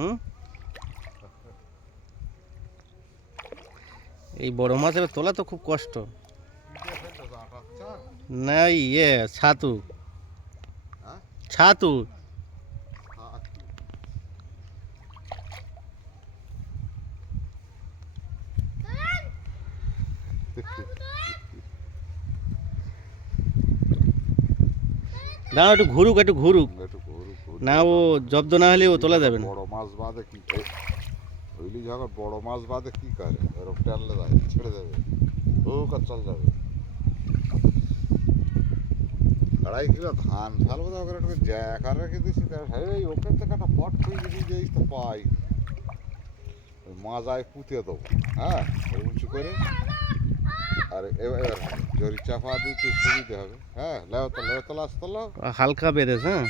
হুম, এই বড় মাছ এবার তোলা তো খুব কষ্ট। না ইয়ে ছাতু, ছাতু। দাঁড়াও একটু ঘুরুক, একটু ঘুরুক, না ও জব্দ না হলে ও তোলা যাবে না। বড় মাছ বাঁধে কি ওইলি যখন বড় মাছ বাঁধে কি করে এরকম টানলে যায় ছেড়ে দেবে ও কাজ চল যাবে 2.5 কিলো ধান ফেলবো তো ওকে একটু জ্যাকার রেখে দিচ্ছি এই ওকে থেকে একটা পট খুঁজে দিয়ে যাই তো পাই ওই মাজায় পুঁতে দেবো, হ্যাঁ উঁচু করে। আর এবার জরি চাপা দিতে সুবিধে হবে। হ্যাঁ লেও তো লাশ তোলো। হালকা বেঁধেছে, হ্যাঁ।